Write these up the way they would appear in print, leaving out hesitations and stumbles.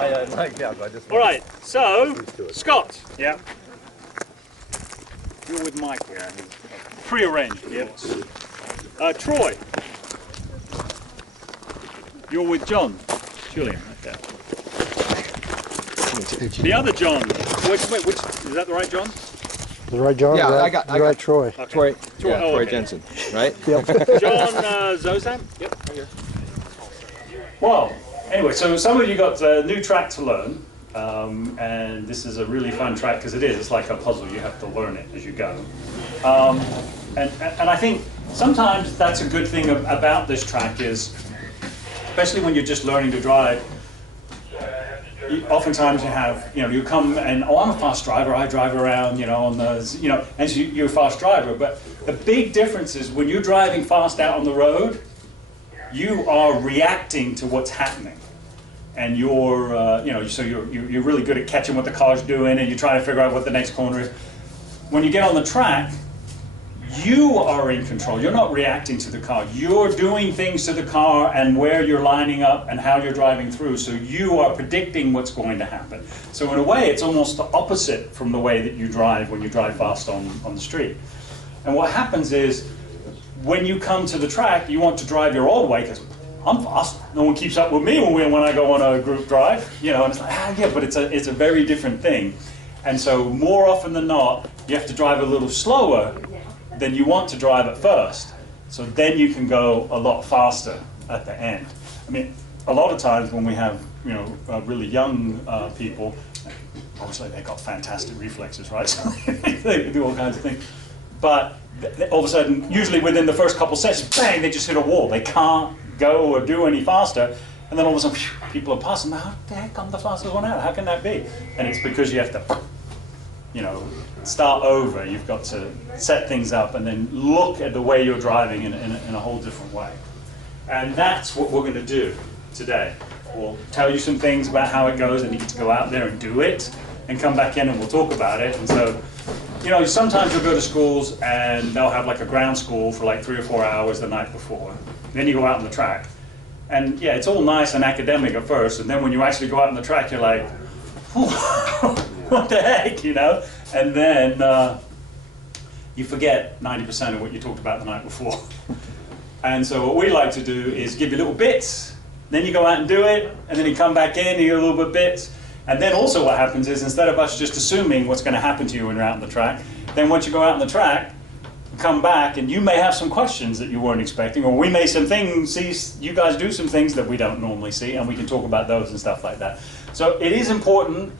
I don't like that. I just All right, so Scott, yeah, you're with Mike here. Pre-arranged, yes. Troy, you're with John, Julian, right there. The other John, which is that the right John? The right John? Yeah, right, I got Troy. Okay. Troy, Troy, yeah, Troy okay. Jensen, right? Yep. John Zozan? Yep, right here. Well, anyway, so some of you got a new track to learn, and this is a really fun track because it is. It's like a puzzle. You have to learn it as you go. And I think sometimes that's a good thing about this track is, especially when you're just learning to drive, oftentimes you have, you come and, oh, I'm a fast driver, I drive around, on the, and so you're a fast driver. But the big difference is when you're driving fast out on the road, you are reacting to what's happening. And you're, so you're really good at catching what the car's doing and you're trying to figure out what the next corner is. When you get on the track, you are in control. You're not reacting to the car. You're doing things to the car and where you're lining up and how you're driving through. So you are predicting what's going to happen. So in a way, it's almost the opposite from the way that you drive when you drive fast on the street. And what happens is, when you come to the track, you want to drive your old way because I'm fast. No one keeps up with me when I go on a group drive. And it's like, yeah, but it's a very different thing. And so more often than not, you have to drive a little slower than you want to drive at first. So then you can go a lot faster at the end. I mean, a lot of times when we have, really young people, obviously they've got fantastic reflexes, right? So they can do all kinds of things. But all of a sudden, usually within the first couple sessions, bang, they just hit a wall. They can't go or do any faster. And then all of a sudden, people are passing. How the heck I'm the fastest one out? How can that be? And it's because you have to, start over. You've got to set things up and then look at the way you're driving in a whole different way. And that's what we're going to do today. We'll tell you some things about how it goes, and you get to go out there and do it, and come back in and we'll talk about it. And so, sometimes you'll go to schools and they'll have like a ground school for like 3 or 4 hours the night before. Then you go out on the track. And yeah, it's all nice and academic at first, and then when you actually go out on the track, you're like, what the heck, And then you forget 90% of what you talked about the night before. And so what we like to do is give you little bits, then you go out and do it, and then you come back in, you get a little bit bits. And then also what happens is, instead of us just assuming what's going to happen to you when you're out on the track, then once you go out on the track, come back and you may have some questions that you weren't expecting, or we may see you guys do some things that we don't normally see, and we can talk about those and stuff like that. So it is important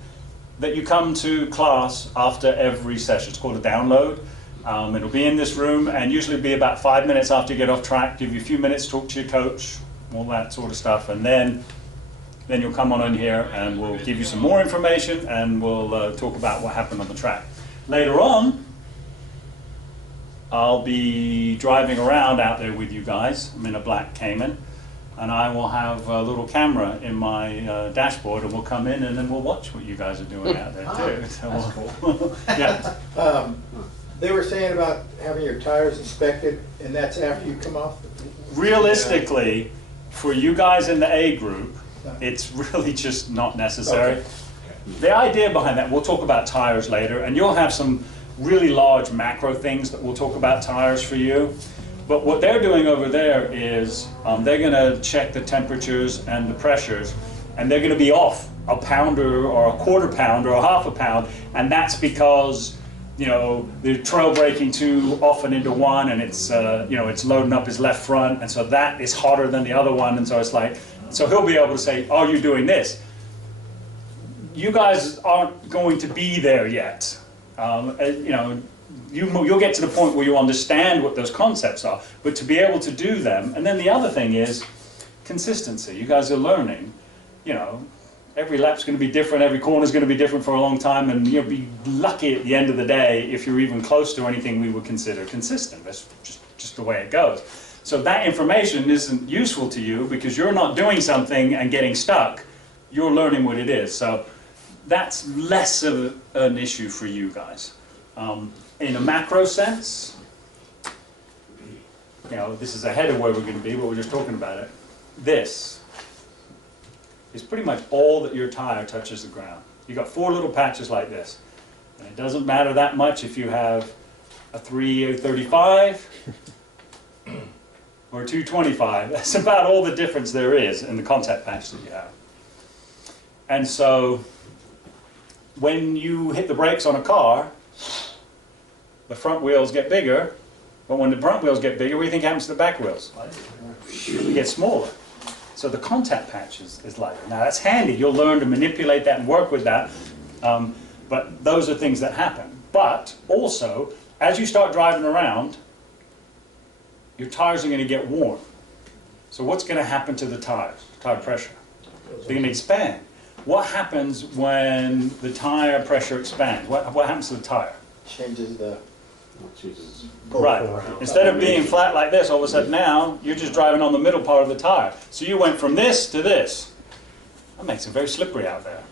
that you come to class after every session. It's called a download. It'll be in this room, and usually be about 5 minutes after you get off track, give you a few minutes, talk to your coach, all that sort of stuff, and then you'll come on in here and we'll give you some more information, and we'll talk about what happened on the track. Later on, I'll be driving around out there with you guys. I'm in a black Cayman, and I will have a little camera in my dashboard, and we'll come in and then we'll watch what you guys are doing out there too. So that's cool. Yeah. They were saying about having your tires inspected, and that's after you come off? Realistically, for you guys in the A group, it's really just not necessary. Okay. The idea behind that, we'll talk about tires later, and you'll have some really large macro things that we'll talk about tires for you. But what they're doing over there is they're going to check the temperatures and the pressures, and they're going to be off a pounder or a quarter pound or a half a pound, and that's because the trail braking too often into one, and it's it's loading up his left front, and so that is hotter than the other one, and so it's like, so he'll be able to say, "Oh, you're doing this." You guys aren't going to be there yet. You'll get to the point where you understand what those concepts are, but to be able to do them, and then the other thing is consistency. You guys are learning, every lap's going to be different, every corner's going to be different for a long time, and you'll be lucky at the end of the day if you're even close to anything we would consider consistent. That's just the way it goes. So that information isn't useful to you because you're not doing something and getting stuck. You're learning what it is. So that's less of an issue for you guys. In a macro sense, this is ahead of where we're going to be, but we're just talking about it. This is pretty much all that your tire touches the ground. You got 4 little patches like this. And it doesn't matter that much if you have a 335 or a 225. That's about all the difference there is in the contact patch that you have. And so when you hit the brakes on a car, the front wheels get bigger, but when the front wheels get bigger, what do you think happens to the back wheels? They get smaller. So the contact patch is lighter. Now that's handy. You'll learn to manipulate that and work with that. But those are things that happen. But also, as you start driving around, your tires are going to get warm. So what's going to happen to the tires, tire pressure? They're going to expand. What happens when the tire pressure expands? What happens to the tire? Changes the... Right. Instead of being flat like this, all of a sudden now, you're just driving on the middle part of the tire. So you went from this to this. That makes it very slippery out there.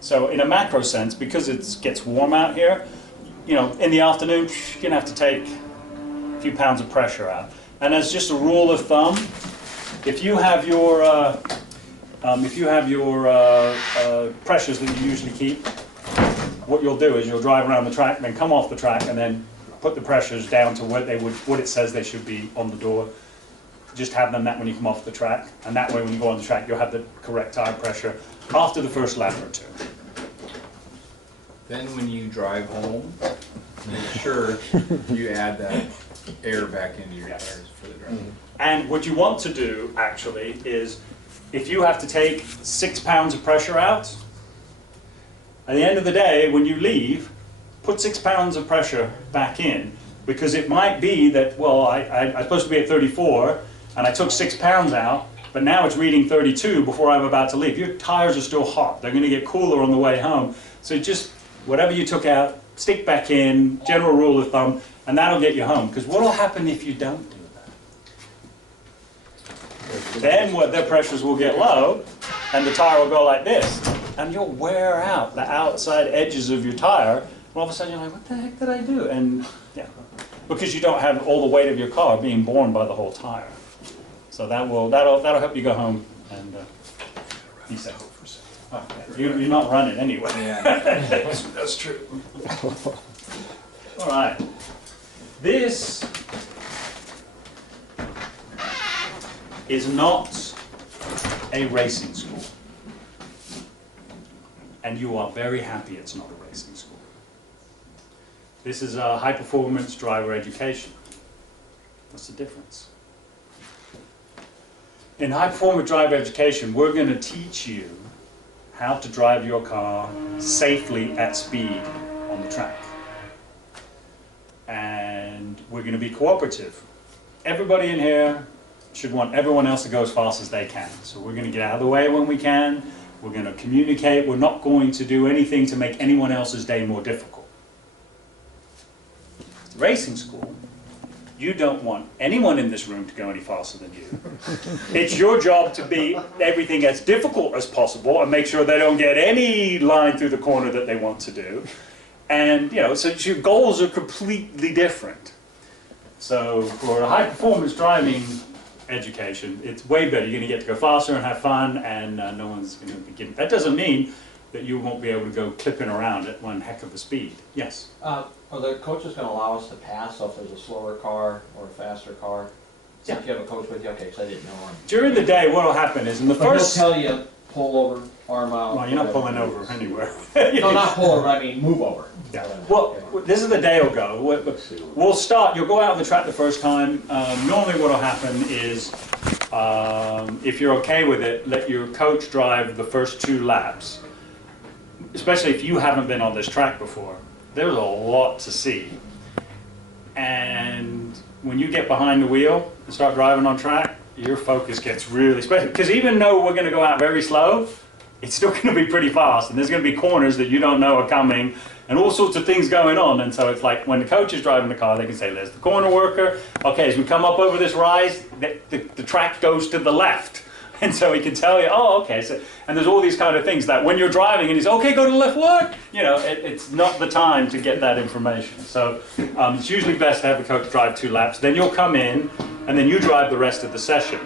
So in a macro sense, because it gets warm out here, you know, in the afternoon, you're going to have to take a few pounds of pressure out. And as just a rule of thumb, if you have your pressures that you usually keep, what you'll do is you'll drive around the track, then come off the track, and then put the pressures down to what it says they should be on the door. Just have them that when you come off the track, and that way when you go on the track, you'll have the correct tire pressure after the first lap or 2. Then when you drive home, make sure you add that air back into your tires for the drive. And what you want to do, actually, is if you have to take 6 pounds of pressure out, at the end of the day, when you leave, put 6 pounds of pressure back in, because it might be that, well, I'm supposed to be at 34, and I took 6 pounds out, but now it's reading 32 before I'm about to leave. Your tires are still hot. They're going to get cooler on the way home. So just whatever you took out, stick back in, general rule of thumb, and that'll get you home. Because what will happen if you don't do that? Then their pressures will get low, and the tire will go like this, and you'll wear out the outside edges of your tire. And all of a sudden you're like, what the heck did I do? And yeah, because you don't have all the weight of your car being borne by the whole tire. So that'll help you go home and be safe. Oh, you're not running anyway. Yeah, that's true. All right. This is not a racing school. And you are very happy it's not a racing school. This is a high-performance driver education. What's the difference? In high-performance driver education, we're going to teach you how to drive your car safely at speed on the track. And we're going to be cooperative. Everybody in here should want everyone else to go as fast as they can. So we're going to get out of the way when we can. We're going to communicate. We're not going to do anything to make anyone else's day more difficult. Racing school, you don't want anyone in this room to go any faster than you. It's your job to be everything as difficult as possible and make sure they don't get any line through the corner that they want to do. And, you know, so your goals are completely different. So for a high-performance driving education, it's way better. You're going to get to go faster and have fun, and no one's going to be getting... That doesn't mean that you won't be able to go clipping around at one heck of a speed. Yes? Are the coaches going to allow us to pass, so if there's a slower car or a faster car? So Yeah. if you have a coach with you, okay, because I didn't know. During the day, what will happen is in the But first... he'll tell you, pull over, arm out. Well, you're not whatever. pulling over anywhere. No, not pull over, I mean move over. Yeah. Well, this is the day will go. We'll start, you'll go out on the track the first time. Normally what will happen is, if you're okay with it, let your coach drive the first 2 laps. Especially if you haven't been on this track before. There's a lot to see. And when you get behind the wheel and start driving on track, your focus gets really special. Because even though we're going to go out very slow, it's still going to be pretty fast. And there's going to be corners that you don't know are coming and all sorts of things going on. And so it's like when the coach is driving the car, they can say, there's the corner worker. Okay, as we come up over this rise, the track goes to the left. And so he can tell you, oh, okay. So, and there's all these kind of things that when you're driving and he's, okay, go to the left, what? You know, it's not the time to get that information. So it's usually best to have the coach drive 2 laps. Then you'll come in and then you drive the rest of the session.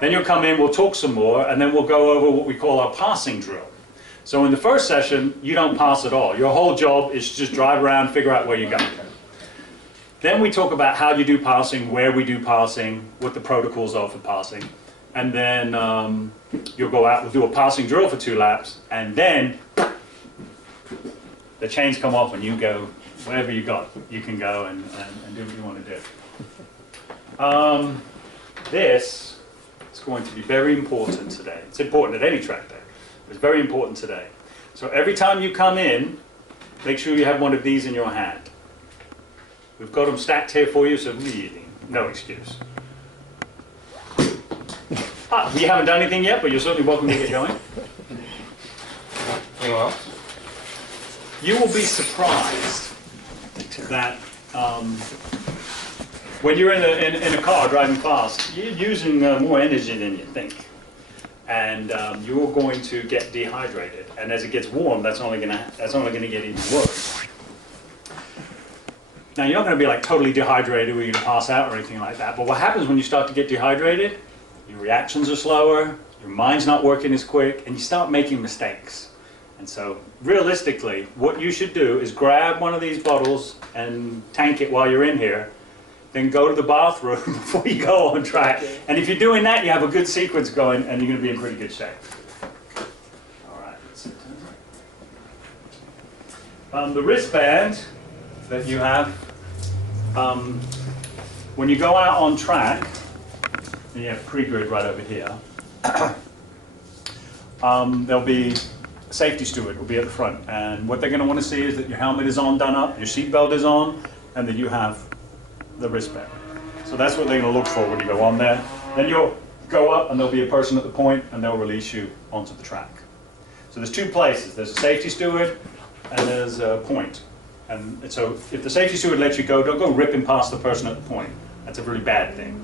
Then you'll come in, we'll talk some more, and then we'll go over what we call our passing drill. So in the first session, you don't pass at all. Your whole job is to just drive around, figure out where you go. Then we talk about how you do passing, where we do passing, what the protocols are for passing. And then you'll go out, we'll do a passing drill for 2 laps, and then the chains come off and you go wherever you got. You can go and do what you want to do. This is going to be very important today. It's important at any track day. It's very important today. So every time you come in, make sure you have one of these in your hand. We've got them stacked here for you, so really, no excuse. We haven't done anything yet, but you're certainly welcome to get going. Anyone else? You will be surprised that when you're in a car driving fast, you're using more energy than you think. And you're going to get dehydrated. And as it gets warm, that's only going to get even worse. Now, you're not going to be like totally dehydrated where you're going to pass out or anything like that. But what happens when you start to get dehydrated, your reactions are slower, your mind's not working as quick, and you start making mistakes. And so, realistically, what you should do is grab one of these bottles and tank it while you're in here, then go to the bathroom before you go on track. And if you're doing that, you have a good sequence going, and you're going to be in pretty good shape. All right. The wristband that you have, when you go out on track, and you have pre-grid right over here, there'll be a safety steward will be at the front. And what they're going to want to see is that your helmet is on, done up, your seatbelt is on, and that you have the wristband. So that's what they're going to look for when you go on there. Then you'll go up and there'll be a person at the point and they'll release you onto the track. So there's 2 places. There's a safety steward and there's a point. And so if the safety steward lets you go, don't go ripping past the person at the point. That's a really bad thing.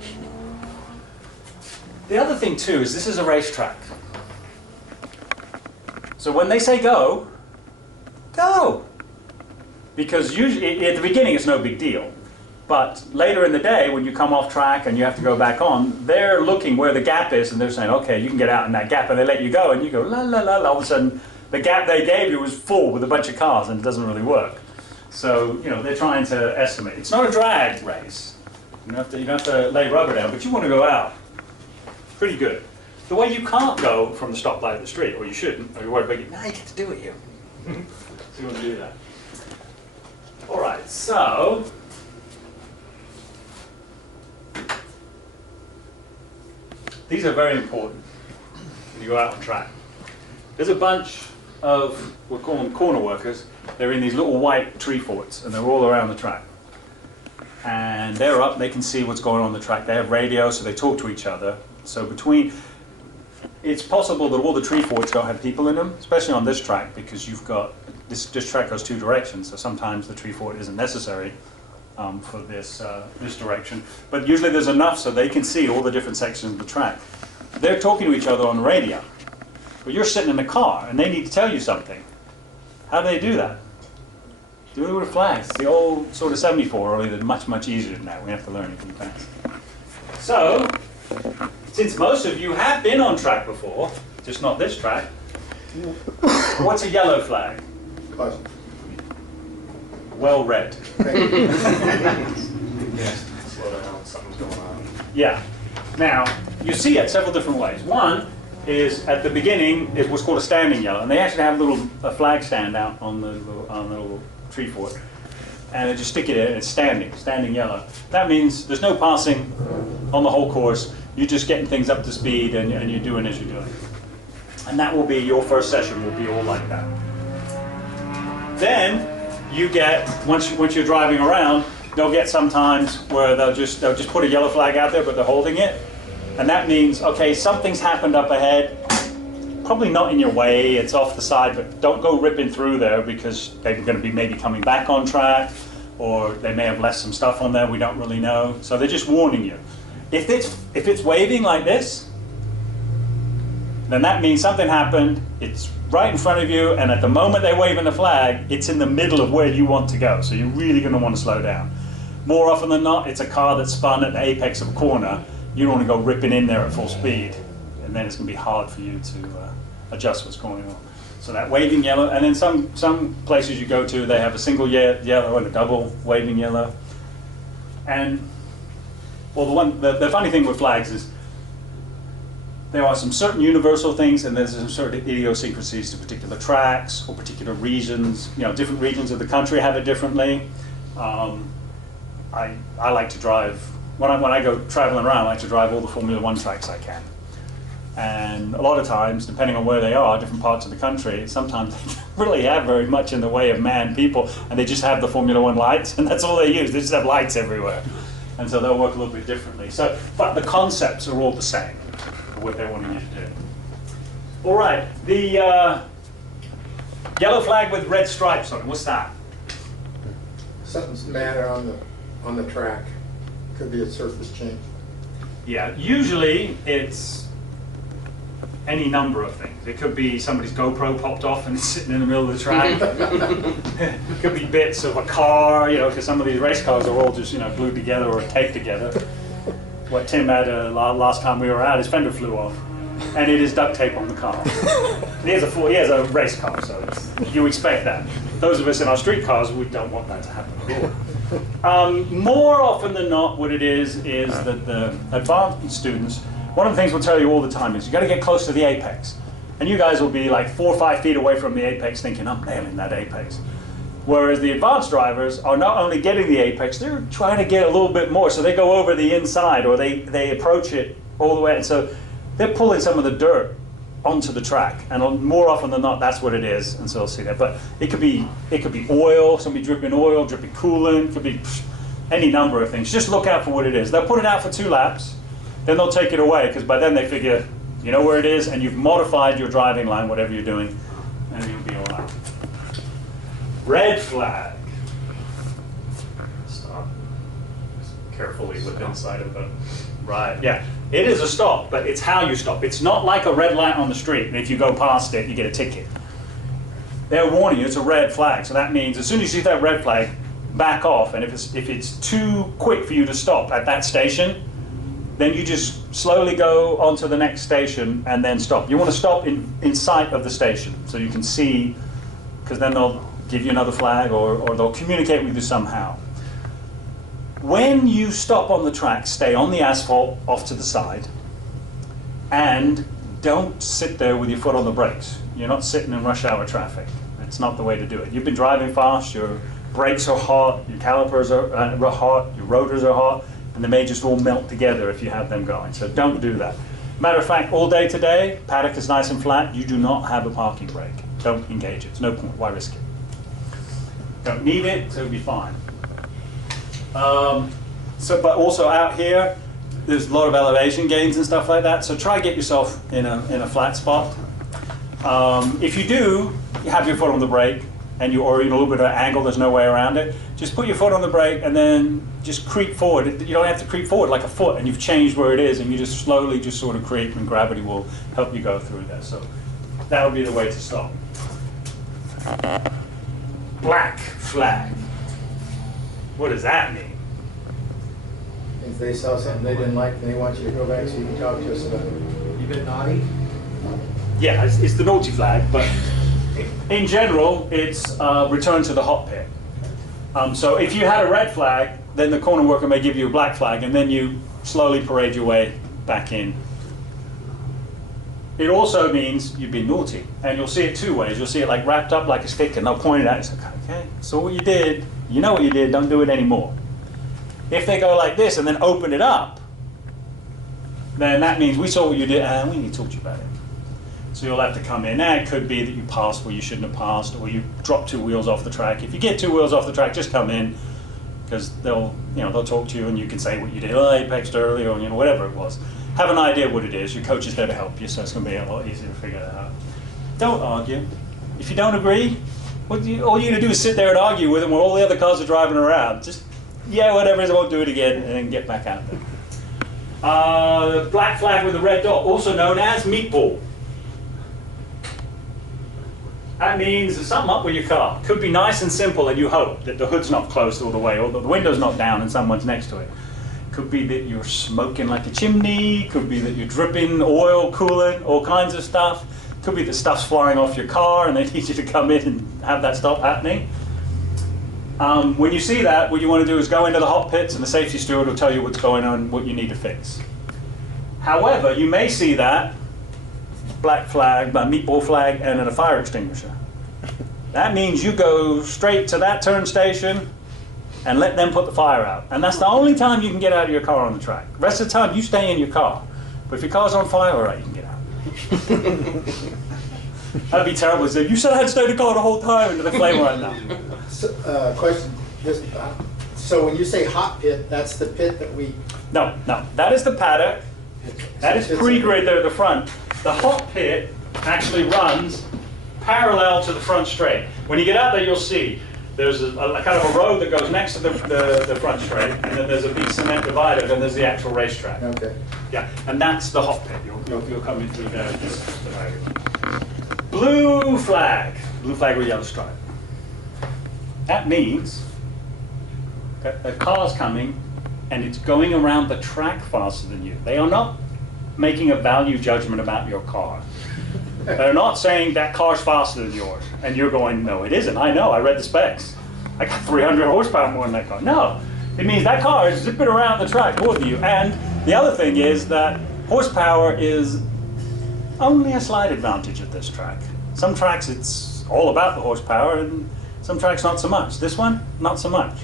The other thing too is this is a racetrack. So when they say go, go. Because usually at the beginning it's no big deal. But later in the day, when you come off track and you have to go back on, they're looking where the gap is and they're saying, okay, you can get out in that gap, and they let you go, and you go, la, la, la, la. All of a sudden, the gap they gave you was full with a bunch of cars, and it doesn't really work. So, you know, they're trying to estimate. It's not a drag race. You don't have to lay rubber down, but you want to go out. Pretty good. The way you can't go from the stoplight at the street, or you shouldn't, or you're worried about it, now you get to do it here. So you want to do that. All right, so these are very important when you go out on track. There's a bunch of, we'll call them corner workers. They're in these little white tree forts, and they're all around the track. And they're up, they can see what's going on the track. They have radio, so they talk to each other. So it's possible that all the tree forts don't have people in them, especially on this track, because you've got, this track goes 2 directions, so sometimes the tree fort isn't necessary for this direction. But usually there's enough so they can see all the different sections of the track. They're talking to each other on the radio. But you're sitting in the car and they need to tell you something. How do they do that? Do it with flags. The old sort of 74, only they're much, much easier than that. We have to learn it pretty fast. So, since most of you have been on track before, just not this track, what's a yellow flag? Caution. Well read. Thank you. Yes. Slow down, something's going on. Yeah. Now, you see it several different ways. One is at the beginning is what's called a standing yellow, and they actually have a flag stand out on the little tree fort, and they just stick it in. And it's standing yellow. That means there's no passing on the whole course. You're just getting things up to speed, and you're doing as you're doing. And that will be your first session. Will be all like that. Then you get once you're driving around, they'll get sometimes where they'll just put a yellow flag out there, but they're holding it. And that means, okay, something's happened up ahead, probably not in your way, it's off the side, but don't go ripping through there because they're going to be maybe coming back on track, or they may have left some stuff on there, we don't really know. So they're just warning you. If it's waving like this, then that means something happened, it's right in front of you, and at the moment they're waving the flag, it's in the middle of where you want to go, so you're really going to want to slow down. More often than not, it's a car that's spun at the apex of a corner, You don't want to go ripping in there at full speed, and then it's going to be hard for you to adjust what's going on. So that waving yellow, and then some places you go to, they have a single yellow and a double waving yellow. And well, the funny thing with flags is there are some certain universal things, and there's some certain idiosyncrasies to particular tracks or particular regions. You know, different regions of the country have it differently. I like to drive, when I go traveling around, I like to drive all the Formula One tracks I can. And a lot of times, depending on where they are, different parts of the country, sometimes they don't really have very much in the way of manned people, and they just have the Formula One lights, and that's all they use. They just have lights everywhere. And so they'll work a little bit differently. So, but the concepts are all the same for what they're wanting you to do. All right, the yellow flag with red stripes on it, what's that? Something's the matter on the track. Could be a surface change. Yeah, usually it's any number of things. It could be somebody's GoPro popped off and it's sitting in the middle of the track. It could be bits of a car, you know, because some of these race cars are all just, you know, glued together or taped together. What Tim had last time we were out, his fender flew off, and it is duct tape on the car. He has a race car, so you expect that. Those of us in our street cars, we don't want that to happen at all. More often than not, what it is that the advanced students, one of the things we'll tell you all the time is you got to get close to the apex. And you guys will be like 4 or 5 feet away from the apex thinking, I'm nailing that apex. Whereas the advanced drivers are not only getting the apex, they're trying to get a little bit more. So they go over the inside, or they approach it all the way. And so they're pulling some of the dirt onto the track. And more often than not, that's what it is. And so they'll see that. But it could be oil, somebody dripping oil, dripping coolant, could be any number of things. Just look out for what it is. They'll put it out for 2 laps. Then they'll take it away, because by then they figure you know where it is, and you've modified your driving line, whatever you're doing, and you'll be all right. Red flag. Stop. Carefully with the inside of the right. Yeah, it is a stop, but it's how you stop. It's not like a red light on the street, and if you go past it, you get a ticket. They're warning you it's a red flag, so that means as soon as you see that red flag, back off, and if it's too quick for you to stop at that station, then you just slowly go onto the next station and then stop. You want to stop in sight of the station so you can see, because then they'll give you another flag or they'll communicate with you somehow. When you stop on the track, stay on the asphalt off to the side, and don't sit there with your foot on the brakes. You're not sitting in rush hour traffic. It's not the way to do it. You've been driving fast, your brakes are hot, your calipers are hot, your rotors are hot, and they may just all melt together if you have them going. So don't do that. Matter of fact, all day today, paddock is nice and flat. You do not have a parking brake. Don't engage it. It's no point. Why risk it? Don't need it, so it'll be fine. But also out here, there's a lot of elevation gains and stuff like that. So try get yourself in a flat spot. If you do, you have your foot on the brake, and you're in a little bit of an angle, there's no way around it, just put your foot on the brake and then just creep forward. You don't have to creep forward like a foot, and you've changed where it is, and you just slowly just sort of creep, and gravity will help you go through that. So that'll be the way to stop. Black flag. What does that mean? If they saw something they didn't like, and they want you to go back so you can talk to us about it. You been naughty? Yeah, it's the naughty flag, but in general, it's return to the hot pit. So if you had a red flag, then the corner worker may give you a black flag, and then you slowly parade your way back in. It also means you've been naughty, and you'll see it 2 ways. You'll see it like wrapped up like a stick, and they'll point it out. It's like, okay, so what you did, you know what you did, don't do it anymore. If they go like this and then open it up, then that means we saw what you did, and we need to talk to you about it. So you'll have to come in. Now it could be that you passed where you shouldn't have passed, or you dropped 2 wheels off the track. If you get 2 wheels off the track, just come in, because they'll talk to you, and you can say what you did. Oh, I apexed early, or whatever it was. Have an idea what it is. Your coach is there to help you, so it's going to be a lot easier to figure that out. Don't argue. If you don't agree, all you got to do is sit there and argue with them while all the other cars are driving around. Just, yeah, whatever it is, I won't do it again, and then get back out there. The black flag with a red dot, also known as meatball. That means there's something up with your car. Could be nice and simple, and you hope that the hood's not closed all the way, or that the window's not down and someone's next to it. Could be that you're smoking like a chimney, could be that you're dripping oil, coolant, all kinds of stuff. Could be that stuff's flying off your car and they need you to come in and have that stop happening. When you see that, what you want to do is go into the hot pits and the safety steward will tell you what's going on, what you need to fix. However, you may see that black flag, meatball flag, and a fire extinguisher. That means you go straight to that turn station and let them put the fire out. And that's the only time you can get out of your car on the track. The rest of the time, you stay in your car. But if your car's on fire, all right, you can get out. That'd be terrible. So you said I had to stay in the car the whole time into the flame right now. So, question, so when you say hot pit, that's the pit that we... No, that is the paddock. That is pre-grid there at the front. The hot pit actually runs parallel to the front straight. When you get out there, you'll see there's a kind of a road that goes next to the front straight, and then there's a big cement divider, then there's the actual racetrack. Okay. Yeah, and that's the hot pit. You'll come in through there. Blue flag with yellow stripe. That means a car's coming and it's going around the track faster than you. They are not making a value judgment about your car. They're not saying that car's faster than yours. And you're going, no, it isn't. I know, I read the specs. I got 300 horsepower more than that car. No, it means that car is zipping around the track more than you. And the other thing is that horsepower is only a slight advantage at this track. Some tracks it's all about the horsepower and some tracks not so much. This one, not so much.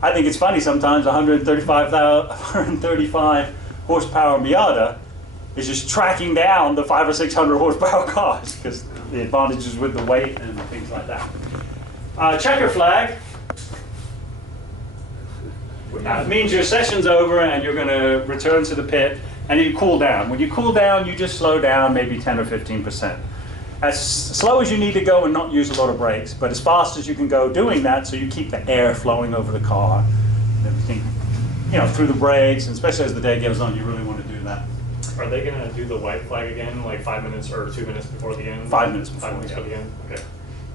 I think it's funny sometimes 135 horsepower Miata is just tracking down the 500 or 600 horsepower cars because the advantages with the weight and things like that. Checker flag. It means your session's over and you're going to return to the pit and you cool down. When you cool down, you just slow down maybe 10 or 15%. As slow as you need to go and not use a lot of brakes, but as fast as you can go doing that so you keep the air flowing over the car and everything, through the brakes, and especially as the day goes on, you really want to do that. Are they going to do the white flag again, like 5 minutes or 2 minutes before the end? 5 minutes before. 5 minutes before the end, okay.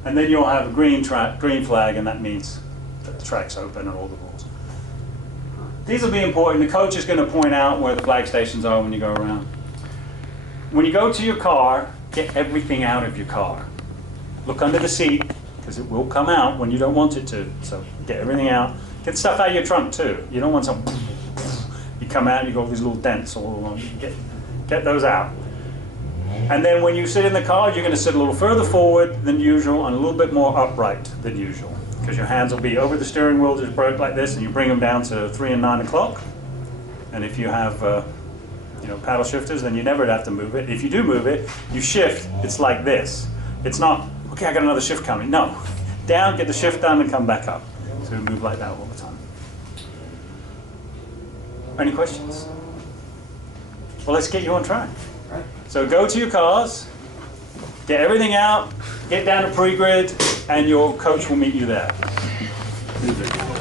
And then you'll have a green flag, and that means that the track's open and all the rules. These will be important. The coach is going to point out where the flag stations are when you go around. When you go to your car, get everything out of your car. Look under the seat, because it will come out when you don't want it to. So get everything out. Get stuff out of your trunk too. You don't want some, you come out and you got all these little dents all along. Get those out. And then when you sit in the car, you're going to sit a little further forward than usual and a little bit more upright than usual. Because your hands will be over the steering wheel, just broke like this, and you bring them down to 3 and 9 o'clock. And if you have paddle shifters, then you never have to move it. If you do move it, you shift, it's like this. It's not, okay, I got another shift coming. No, down, get the shift done, and come back up. So we move like that all the time. Any questions? Well, let's get you on track. So go to your cars, get everything out, get down to pre-grid, and your coach will meet you there.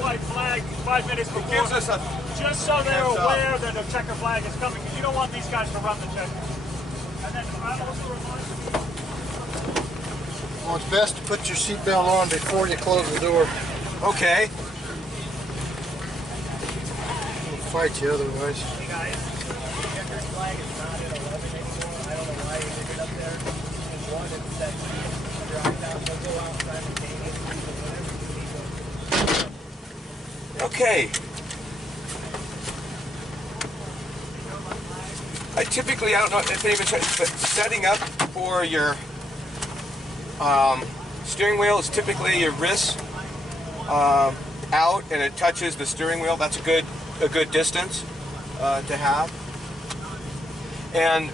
White flag 5 minutes before, just so they're aware that a checker flag is coming, because you don't want these guys to run the checker. And then I also remind you. Well, it's best to put your seatbelt on before you close the door. Okay. We'll fight you otherwise. Hey guys, checker's flag is not at 11 anymore. I don't know why you leave it up there. It's one, it's that drive out, they'll go out simultaneously, so whatever you need to. Okay. I typically, I don't know if anyone tried, but setting up for your steering wheel is typically your wrist out and it touches the steering wheel. That's a good distance to have. And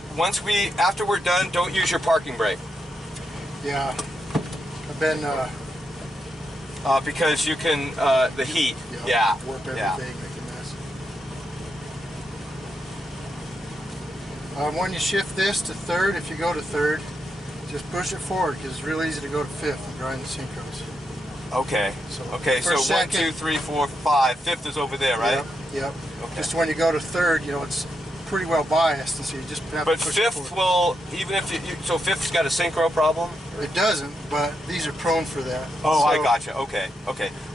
after we're done, don't use your parking brake. Yeah. I've been because you can the heat. Warp everything, Yeah. make a mess. When you shift this to third, if you go to third, just push it forward because it's real easy to go to fifth and grind the synchros. Okay. So Okay. So 1, second- 2, 3, 4, 5. Fifth is over there, right? Yep. Okay. Just when you go to third, it's pretty well biased, and so you just have But to push it fifth forward. will, even if so fifth's got a synchro problem? It doesn't, but these are prone for that. Oh, I So- gotcha. Okay.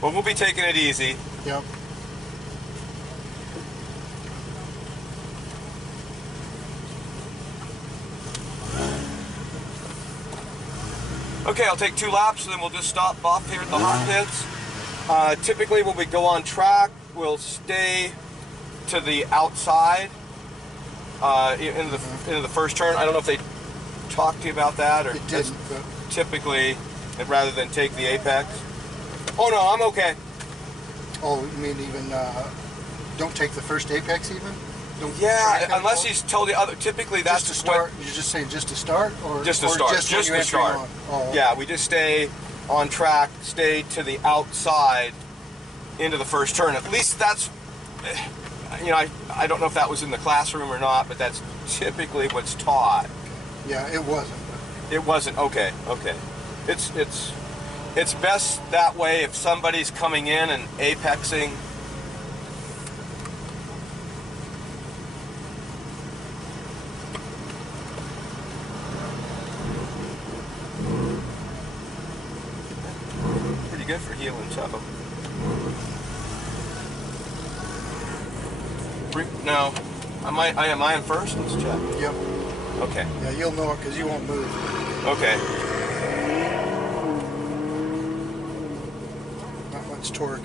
Well, we'll be taking it easy. Yep. Okay, I'll take 2 laps, and then we'll just stop off here at the hot pits. Typically, when we go on track, we'll stay to the outside into the first turn. I don't know if they talked to you about that, or It didn't, but typically, rather than take the apex. Oh no, I'm okay. oh, you mean even don't take the first apex even? Don't try Yeah, kind of unless close? he's told the other. Typically, that's just to start. You're just saying just to start, or Just to or start. Just, when Just you're to start. entering on? Oh, Yeah, we just stay on track, stay to the outside into the first turn. At least that's, you know, I don't know if that was in the classroom or not, but that's typically what's taught. yeah, it wasn't. It wasn't, okay. It's best that way if somebody's coming in and apexing. Pretty good for healing toe. No, am I in first? Let's check. Yep. Okay. Yeah, you'll know it because you won't move. Okay. Not much torque.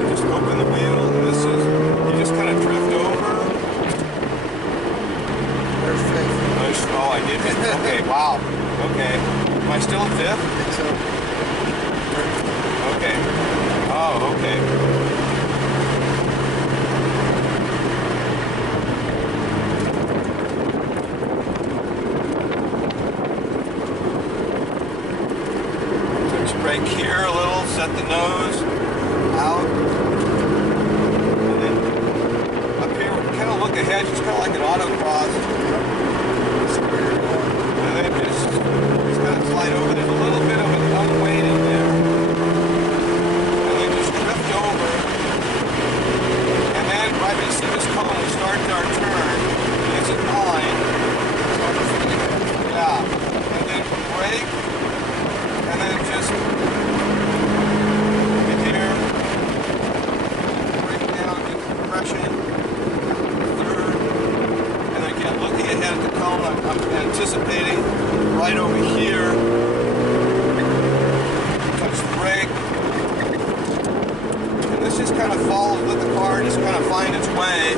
You just open the wheel, and this is, you just kind of drift over. There's fifth. Oh, I did. Okay, wow. Okay. Am I still in fifth? I think so. Okay. Oh, okay. Touch brake here a little, set the nose out. And then up here, kind of look ahead, just kind of like an autocross. And then just kind of slide over. There's a little bit of an unweighting there. And then just drift over. And then right when you see this cone, we start our turn. It's at 9. Yeah. And then brake. And then just get here. Brake down, get compression. Third. And then again, looking ahead at the cone, I'm anticipating right over here. Touch the brake. And this just kind of follows, let the car just kind of find its way.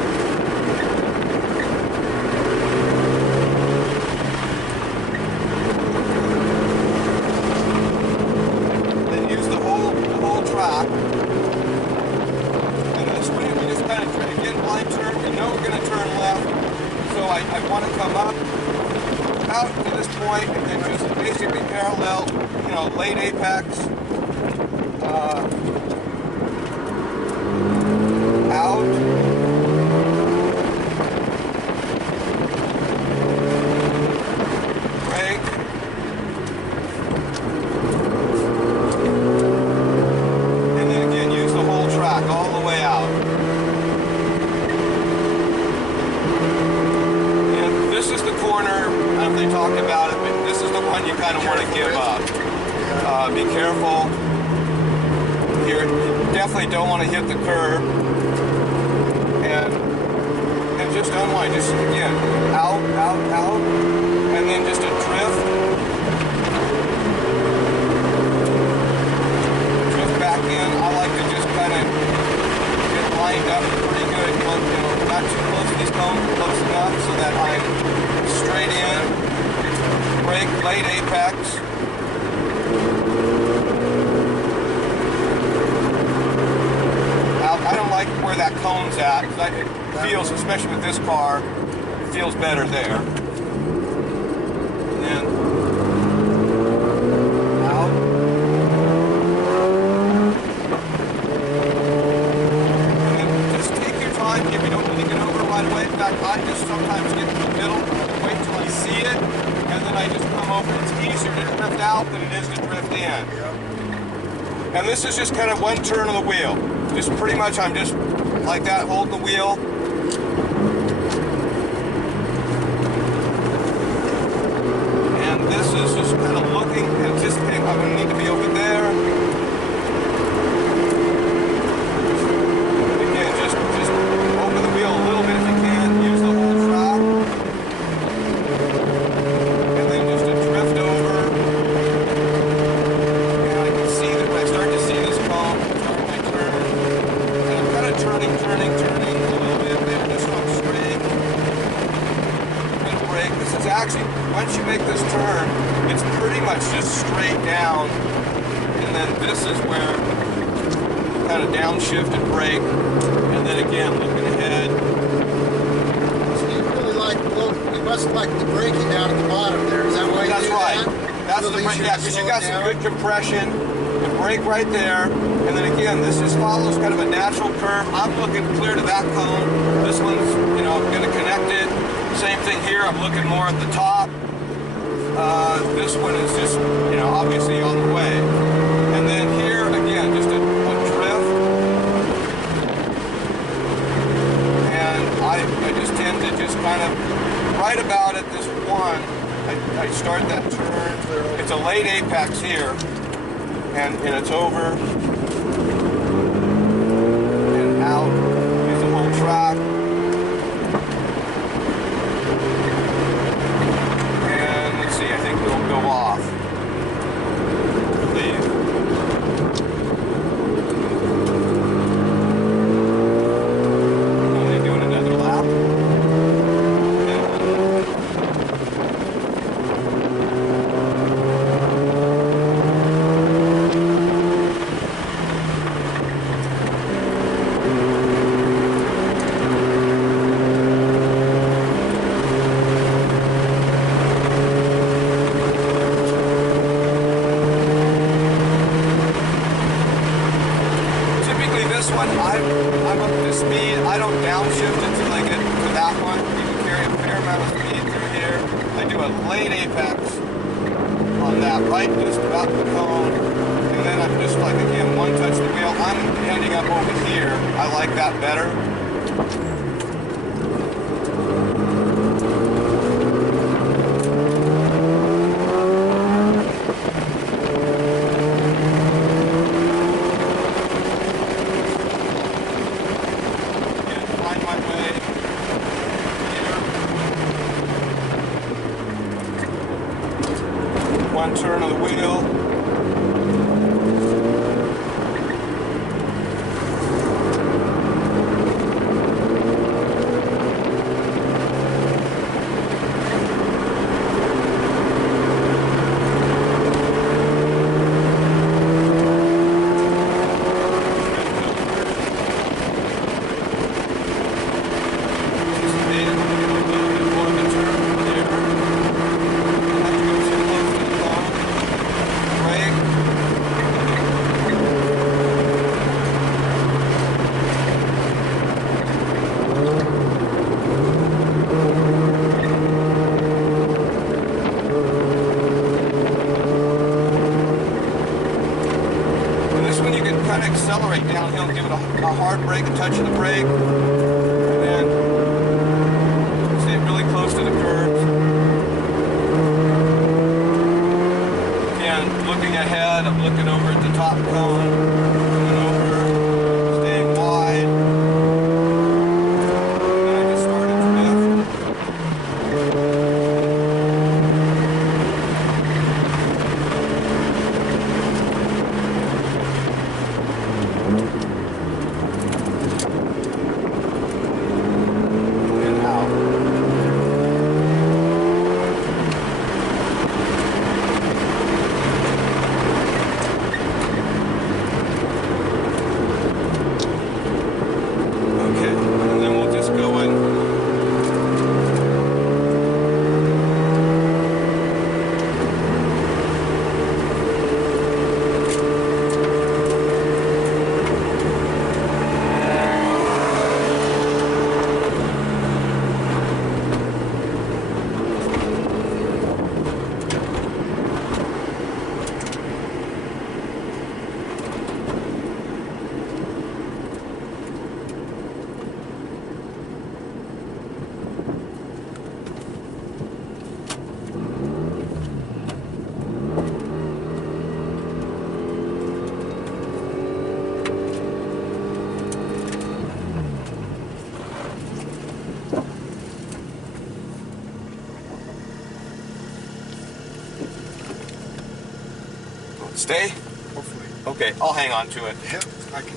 Then use the whole track. And this way we just kind of try to get blind turn. We know we're going to turn left. So I want to come up out to this point and then just basically parallel, you know, late apex, out, brake, and then again use the whole track all the way out. And this is the corner, I don't know if they talked about it, but this is the one you kind of want to give up. Be careful. Here, you definitely don't want to hit the curb. And just unwind. Just again, out, and then just a drift. Drift back in. I like to just kind of get lined up pretty good. You know, not too close to these cones, close enough so that I'm straight in. Brake, late apex. I don't like where that cone's at because it feels, especially with this car, it feels better there. And then out. take it over right away. In fact, I just sometimes get to the middle, wait till I see it, and then I just come over. It's easier to drift out than it is to drift in. And this is just kind of one turn of the wheel. Just pretty much I'm just like that, holding the wheel. And this is just kind of looking, anticipating I'm going to need to be over there. Again, just open the wheel a little bit if you can, use the whole track. And then just a drift over. And I can see that when I start to see this cone, start my turn. And I'm kind of turning a little bit there, just so I'm straight. And brake. This is actually, once you make this turn, it's pretty much just straight down. And then this is where kind of downshift and brake. And then again, looking ahead. So you really like, well, you must like the braking down at the bottom there. Is that why you That's do right. that? That's the brake, yeah, because you got some good compression. The brake right there. And then again, this just follows kind of a natural curve. I'm looking clear to that cone. This one's, you know, going to connect it. Same thing here. I'm looking more at the top. This one is just, you know, obviously on the way. And then here, again, just a drift. And I just tend to just kind of, right about at this one, I start that turn. It's a late apex here. And it's over. And out. Use the whole track. I think we'll go off. Leave. Only doing another lap. I'm up to speed. I don't downshift until I get to that one. You can carry a fair amount of speed through here. I do a late apex on that, right just about the cone. And then I'm just like, again, one touch the wheel. I'm ending up over here. I like that better. One turn of the wheel. Kind of accelerate downhill and give it a hard brake, a touch of the brake, and then stay really close to the curbs. Again, looking ahead, I'm looking over at the top cone, coming over, staying wide, and then I just started to drift. Stay? hopefully. Okay, I'll hang on to it. Yep, I can.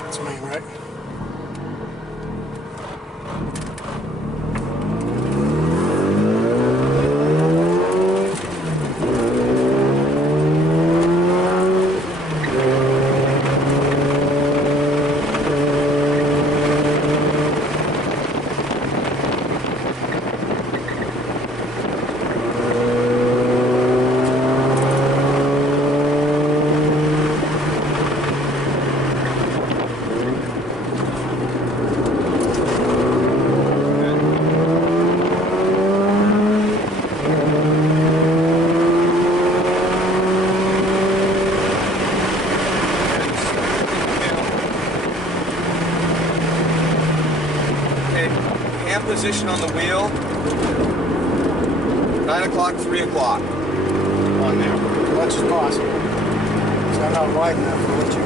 That's me, right? Okay, hand position on the wheel. 9 o'clock, 3 o'clock. On there. As much as possible. So I'm not wide enough for what you.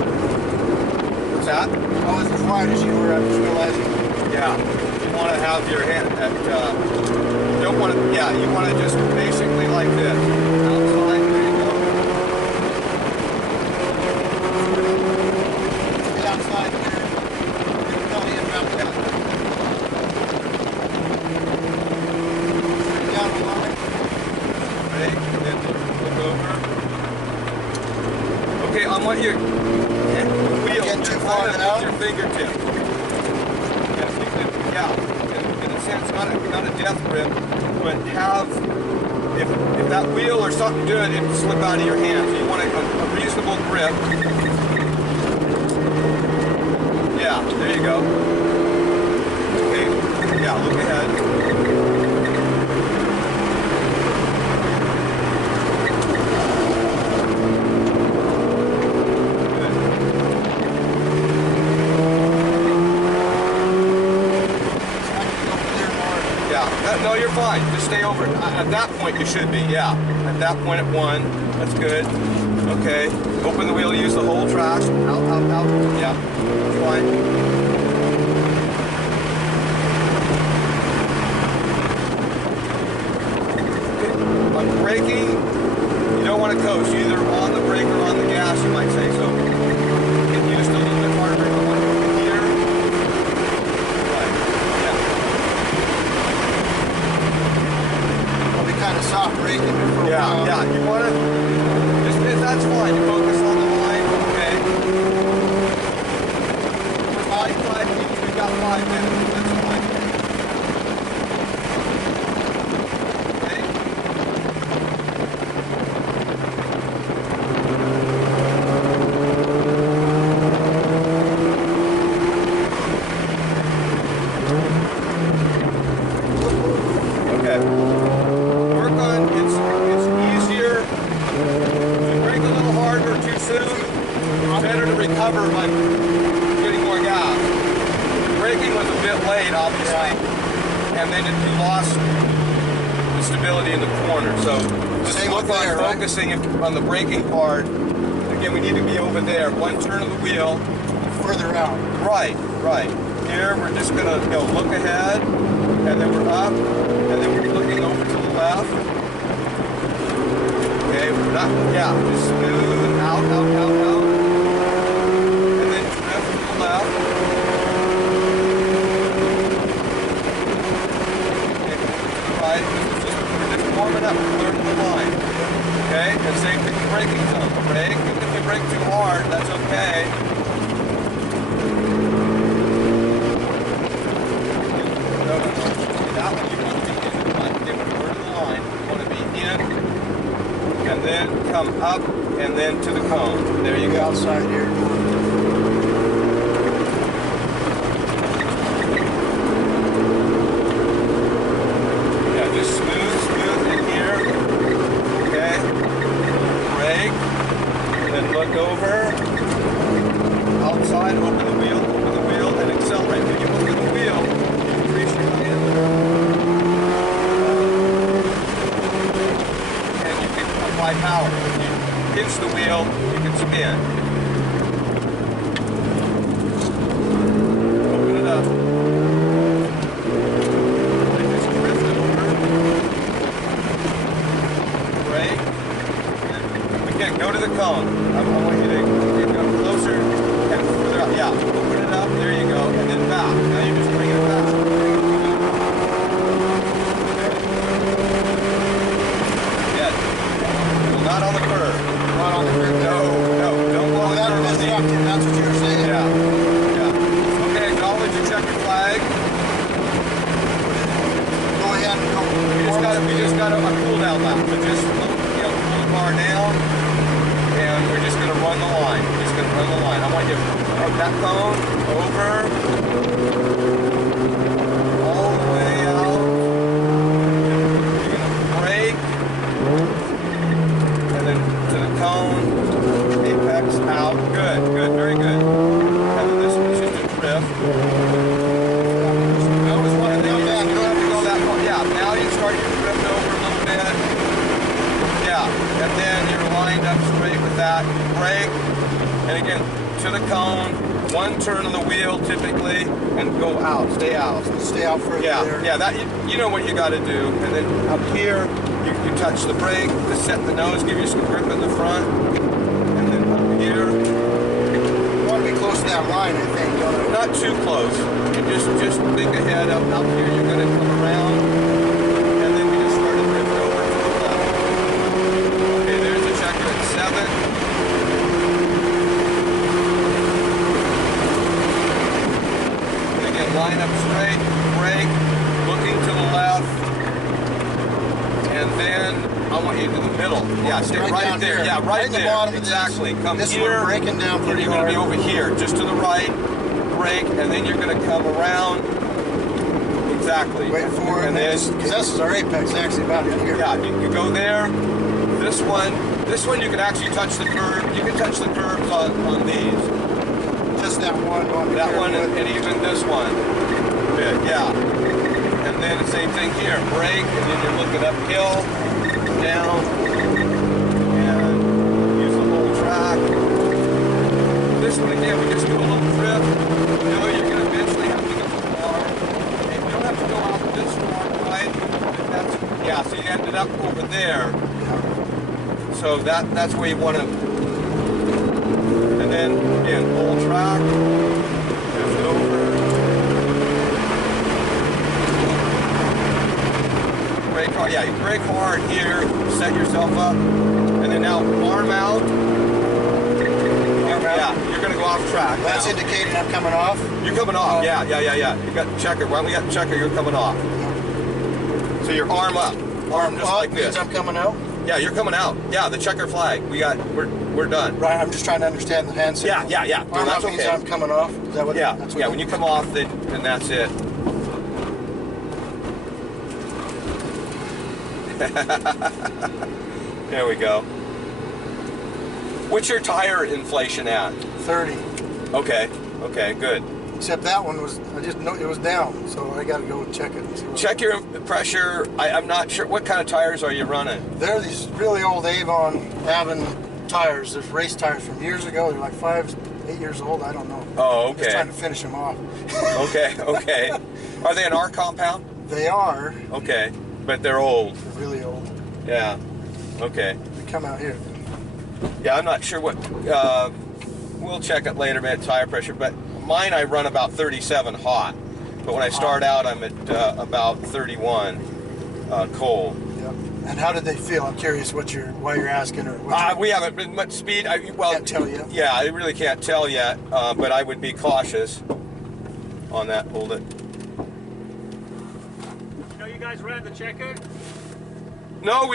What's that? I wasn't as wide as you were, I'm just realizing. Yeah. You want to have your hand at, you don't want to, yeah, you want to just basically like this. Outside, there you go. Get outside there. Get a belly in around that. Down the line. Right, and then look over. Okay, I want your wheel. Get too just far kind of out? with your fingertip. Yes, you could, yeah. In a sense, not a death grip, but have, if that wheel or something good, it will slip out of your hand. So you want a reasonable grip. Yeah, there you go. Okay, yeah, look ahead. No, you're fine. Just stay over. At that point, you should be. Yeah. At that point, at 1. That's good. Okay. Open the wheel. Use the whole track. Out, out, out. Yeah. Fine. Okay. On braking, you don't want to coast. You're either on the brake or on the gas, you might say. So get used a little bit harder. You want to go here. Right. Yeah. Kind of soft braking for a while. Yeah, you want to, that's fine, you focus on the line, okay? We got 5 minutes, that's fine. Okay? Okay. Work on, it's easier to brake a little harder too soon. It's better to recover by getting more gas. Braking was a bit late, obviously, and then you lost the stability in the corner. So just Same look up on there, right? focusing on the braking part. Again, we need to be over there. One turn of the wheel. Further out. Right, right. Here we're just gonna look ahead, and then we're up, and then we're looking over to the left. Okay, we're not, yeah, just smooth, out, out, out, out. And then drift to the left. Okay, to the right. We're just warming up, we're learning the line. Okay, and same thing with braking zone. Brake, even if you brake too hard, that's okay. That one you want to be in, like, get word of the line. You want to be in, and then come up, and then to the cone. There you go. Outside here. look over, outside, open the wheel, and accelerate. When you look at the wheel, increase your hand, and you can apply power. When you pinch the wheel, you can spin. Open it up. And just drift it over. Brake. Again, go to the cone. I want you to go closer and further up. Yeah, open it up. There you go. And then back. Now you just bring it back. Good. Well, not on the curve. Not on the curve. No, don't go on the curve. That's what you were saying. Yeah. Okay, acknowledge your checkered flag. Go ahead and go. We just got a cool down lap. So just pull the bar down, and we're just gonna run the line. We're just gonna run the line. I want you to put that cone over, all the way out. You're gonna brake, and then to the cone, apex out. Good, very good. And then this one's just a drift. Notice one of them. You don't have to go that far. Yeah, now you start your drift over a little bit. Yeah, and then you're lined up straight with that. Brake, and again, to the cone, one turn of the wheel typically, and go out, stay out. Stay out further there. Yeah, that you know what you got to do. And then up here, you touch the brake to set the nose, give you some grip in the front, and then up here. You want to be close to that line, I think, don't you? Not too close. You just think ahead. Up here, you're going to come around, and then we just start to drift over to the left. Okay, there's the checker at 7. And again, line up straight, brake, looking to the left, and then I want you to the middle. Yeah, stay right down there. here. Yeah, right in the there. bottom of Exactly. Come this here. one breaking down And pretty you're going to hard. be over here, just to the right, brake, and then you're going to come around. Exactly. Wait for it. And then, Because this is our apex, actually, about here. yeah, you go there. This one you can actually touch the curb. You can touch the curbs on these. Just that one. That one and even this one. Good, yeah. And then the same thing here. Brake, and then you're looking uphill, down, and use the whole track. This one again, we just do a little drift. You know you're going to eventually have to go far. And you don't have to go out this far, right? Yeah, so you ended up over there. So that's where you want to. And then again, whole track. Just over. Brake hard. Yeah, you brake hard here. Set yourself up, and then now arm out. Yeah, you're going to go off track. That's now. indicating I'm coming off. You're coming off. Yeah. You got checker. When we got checker, you're coming off. So your arm up. Arm just like means this. I'm coming out. Yeah, you're coming out. Yeah, the checker flag. We're done. Right, I'm just trying to understand the hand signal. Yeah. No, Arm that's up means okay. I'm coming off. Is that what? Yeah, That's what yeah. When you come off, then that's it. There we go. What's your tire inflation at? 30. Okay, good. Except that one was, I just know it was down, so I got to go check it. And see what Check your pressure. I'm not sure. What kind of tires are you running? They're these really old Avon tires. There's race tires from years ago. They're like 5, 8 years old. I don't know. Oh, I'm just okay. trying to finish them off. Okay. Are they an R compound? They are. Okay, but they're old. They're really old. Yeah. Okay. They come out here. Yeah, I'm not sure what. We'll check it later, man. Tire pressure, but mine I run about 37 hot, but when I start out, I'm at about 31 cold. Yep. And how did they feel? I'm curious why you're asking, or We haven't been much speed. Can't tell yet. Yeah, I really can't tell yet, but I would be cautious on that. Hold it. You know, you guys ran the checkered? No,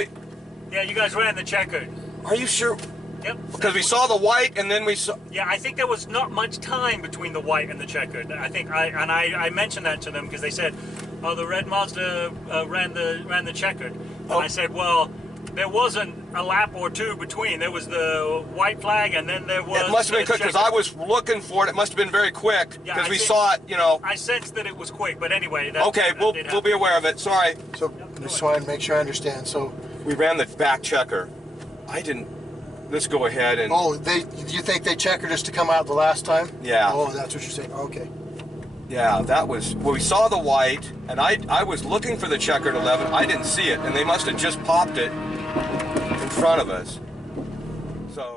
Yeah, you guys ran the checkered. Are you sure? Yep. Because we saw the white, and then we saw. Yeah, I think there was not much time between the white and the checkered. I think I mentioned that to them because they said, "Oh, the red Mazda ran the checkered," and I said, "Well, there wasn't a lap or two between. There was the white flag, and then there was. It must have been the quick because checker. I was looking for it. It must have been very quick Yeah, because I we think- saw it. You know. I sensed that it was quick, but anyway. That, Okay, that we'll did be happen. aware of it. Sorry. So just want to make sure I understand. So, We ran the back checker. I didn't. Let's go ahead and. oh, you think they checkered us to come out the last time? Yeah. Oh, that's what you're saying. Okay. Yeah, that was. Well, we saw the white, and I was looking for the checkered 11. I didn't see it, and they must have just popped it in front of us. So.